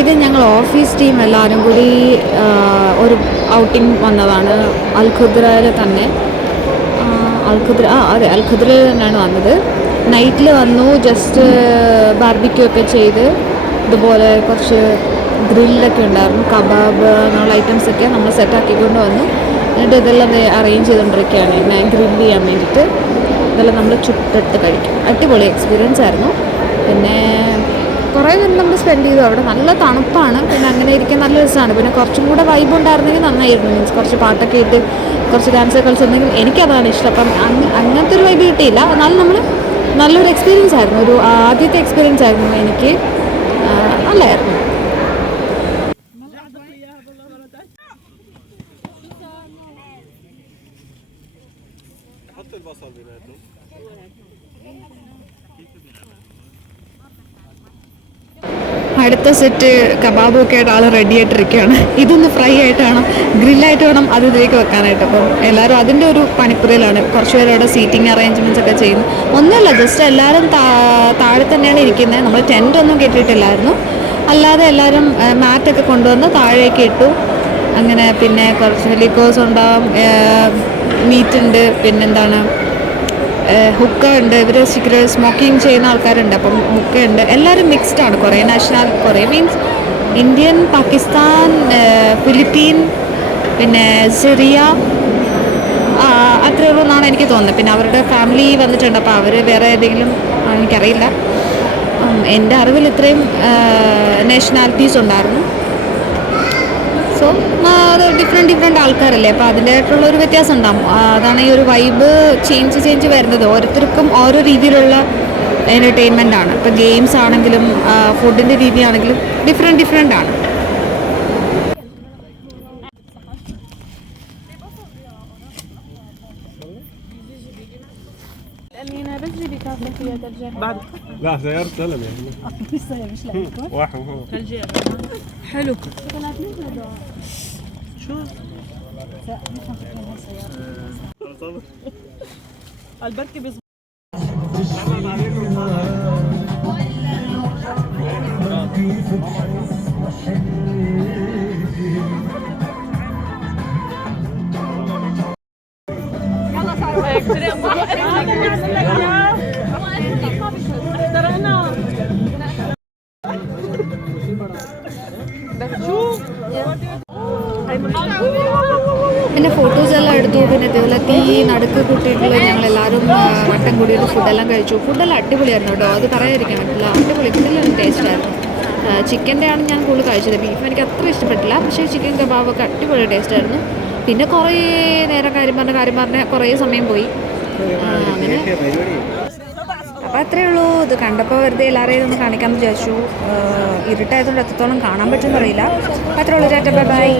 ഇത് ഞങ്ങൾ office team എല്ലാവരും കൂടി ഒരു ഔട്ടിങ് വന്നതാണ്. അൽഖുദ്രയിൽ തന്നെ. അതെ, അൽഖുദ്രയിൽ തന്നെയാണ് വന്നത്. നൈറ്റിൽ വന്നു, ജസ്റ്റ് ബാർബിക്യൂ ഒക്കെ ചെയ്ത്, ഇതുപോലെ കുറച്ച് ഗ്രില്ലൊക്കെ ഉണ്ടായിരുന്നു, കബാബ് എന്നുള്ള ഐറ്റംസൊക്കെ നമ്മൾ സെറ്റാക്കിക്കൊണ്ട് വന്നു. എന്നിട്ട് ഇതെല്ലാം അറേഞ്ച് ചെയ്തുകൊണ്ടിരിക്കുകയാണ് എന്നെ ഗ്രില്ല് ചെയ്യാൻ വേണ്ടിയിട്ട്. ഇതെല്ലാം നമ്മൾ ചുട്ടെടുത്ത് കഴിക്കും. അടിപൊളി എക്സ്പീരിയൻസ് ആയിരുന്നു. പിന്നെ കുറേ നേരം നമ്മൾ സ്പെൻഡ് ചെയ്തു അവിടെ. നല്ല തണുപ്പാണ്, പിന്നെ അങ്ങനെ ഇരിക്കാൻ നല്ല രസമാണ്. പിന്നെ കുറച്ചും കൂടെ വൈബ് ഉണ്ടായിരുന്നെങ്കിൽ നന്നായിരുന്നു. മീൻസ് കുറച്ച് പാട്ടൊക്കെ ഇട്ട് കുറച്ച് ഡാൻസ് കളിച്ചിട്ടുണ്ടെങ്കിൽ എനിക്കതാണ് ഇഷ്ടം. അപ്പം അങ്ങനത്തെ ഒരു വൈബ് കിട്ടിയില്ല. എന്നാലും നമ്മൾ നല്ലൊരു എക്സ്പീരിയൻസ് ആയിരുന്നു. ഒരു ആദ്യത്തെ എക്സ്പീരിയൻസ് ആയിരുന്നു എനിക്ക്. നല്ലതായിരുന്നു. അടുത്ത സെറ്റ് കബാബൊക്കെ ആയിട്ട് ആൾ റെഡി ആയിട്ടിരിക്കുകയാണ്. ഇതൊന്ന് ഫ്രൈ ആയിട്ട് വേണം, ഗ്രില്ലായിട്ട് വേണം അത് ഇതിലേക്ക് വെക്കാനായിട്ട്. അപ്പം എല്ലാവരും അതിൻ്റെ ഒരു പണിപ്പുരയിലാണ്. കുറച്ച് പേര് അവിടെ സീറ്റിംഗ് അറേഞ്ച്മെൻറ്റ്സ് ഒക്കെ ചെയ്യുന്നു. ഒന്നുമില്ല, ജസ്റ്റ് എല്ലാവരും താഴെ തന്നെയാണ് ഇരിക്കുന്നത്. നമ്മൾ ടെൻ്റ് ഒന്നും കെട്ടിയിട്ടില്ലായിരുന്നു. അല്ലാതെ എല്ലാവരും മാറ്റൊക്കെ കൊണ്ടുവന്ന് താഴേക്ക് ഇട്ടു. അങ്ങനെ പിന്നെ കുറച്ച് ലിക്കോസ് ഉണ്ടാവും, മീറ്റ് ഉണ്ട്, പിന്നെന്താണ് ഹുക്ക ഉണ്ട്. ഇവർ സിഗരറ്റ് സ്മോക്കിംഗ് ചെയ്യുന്ന ആൾക്കാരുണ്ട്. അപ്പം ഹുക്ക ഉണ്ട്. എല്ലാവരും മിക്സ്ഡാണ്. കുറേ കുറേ മീൻസ് ഇന്ത്യൻ, പാകിസ്ഥാൻ, ഫിലിപ്പീൻ, പിന്നെ സിറിയ, അത്രയേ ഉള്ളൂ എന്നാണ് എനിക്ക് തോന്നുന്നത്. പിന്നെ അവരുടെ ഫാമിലി വന്നിട്ടുണ്ട്. അപ്പോൾ അവർ വേറെ ഏതെങ്കിലും എനിക്കറിയില്ല. എൻ്റെ അറിവിൽ ഇത്രയും നാഷണാലിറ്റീസ് ഉണ്ടായിരുന്നു. സോ അത് ഡിഫറെൻറ്റ് ആൾക്കാരല്ലേ, അപ്പോൾ അതിൻ്റെതായിട്ടുള്ളൊരു വ്യത്യാസം ഉണ്ടാകും. അതാണ് ഈ ഒരു വൈബ് ചേഞ്ച് വരുന്നത്. ഓരോരുത്തർക്കും ഓരോ രീതിയിലുള്ള എൻ്റർടൈൻമെൻ്റ് ആണ്. ഇപ്പോൾ ഗെയിംസ് ആണെങ്കിലും ഫുഡിൻ്റെ രീതിയാണെങ്കിലും ഡിഫറെൻ്റ് ആണ്. لا سيارة سلم يعني مش لاقيكم واحد حلو شو البركة പിന്നെ ഫോട്ടോസെല്ലാം എടുത്തു. പിന്നെ ഇതേപോലെ തീ നടുക്ക് കൂട്ടിയിട്ടുള്ള ഞങ്ങളെല്ലാവരും വട്ടം കൂടിയിട്ട് ഫുഡെല്ലാം കഴിച്ചു. ഫുഡെല്ലാം അടിപൊളിയായിരുന്നു കേട്ടോ, അത് പറയാതിരിക്കാൻ പറ്റില്ല. അടിപൊളി ഫുഡെല്ലാം ടേസ്റ്റ് ആയിരുന്നു. ചിക്കൻ്റെ ആണ് ഞാൻ കൂടുതൽ കഴിച്ചത്. ബീഫ് എനിക്ക് അത്ര ഇഷ്ടപ്പെട്ടില്ല. പക്ഷേ ചിക്കൻ കബാബൊക്കെ അടിപൊളി ടേസ്റ്റ് ആയിരുന്നു. പിന്നെ കുറേ നേരം കാര്യം പറഞ്ഞ് കുറേ സമയം പോയി. അങ്ങനെ അപ്പോൾ അത്രയേ ഉള്ളൂ. ഇത് കണ്ടപ്പോൾ വെറുതെ എല്ലാവരെയും ഒന്ന് കാണിക്കാമെന്ന് വിചാരിച്ചു. ഇരുട്ടായതുകൊണ്ട് എത്രത്തോളം കാണാൻ പറ്റുമെന്ന് അറിയില്ല. അത്രേ ഉള്ളൂ. Tata, bye bye.